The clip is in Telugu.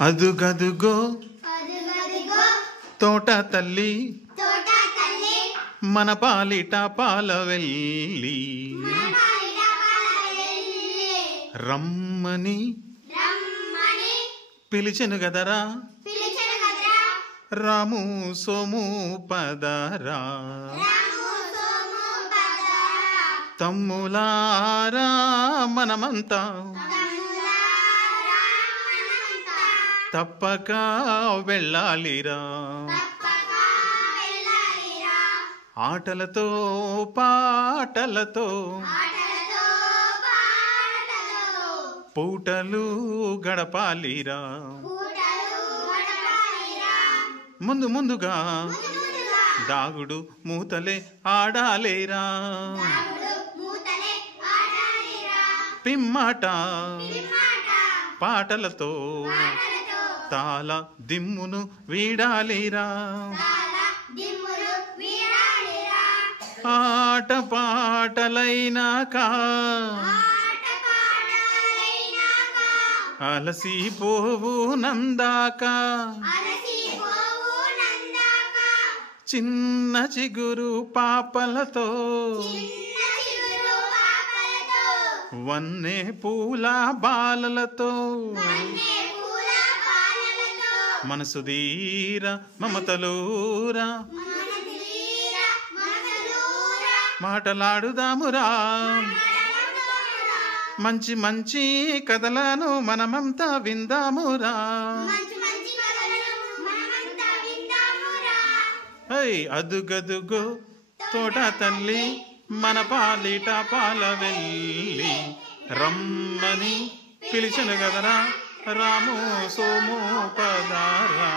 అదుగదుగో తోట తల్లి మన పాలిట పాలవెల్లి రమ్మని పిలిచెను గదరా రాము సోము పదరా తమ్ములారా మనమంతా తప్పక వెళ్ళాలిరా ఆటలతో పాటలతో పూటలు గడపాలిరా ముందు ముందుగా దాగుడు మూతలే ఆడాలేరా పిమ్మాట పాటలతో తాళ దిమ్మును వీడాలిరా ఆట పాటలైనాక అలసిపోవు నందాక చిన్న చిగురు పాపలతో వన్నె పూల బాలలతో మనసు దీర మమతలూరా మాటలాడుదామురా మంచి మంచి కథలను మనమంతా విందామురా అదుగదుగో తోట తల్లి మన పాలిట పాలవెల్లి రమ్మని పిలిచెను గదరా రాము సోము పదరా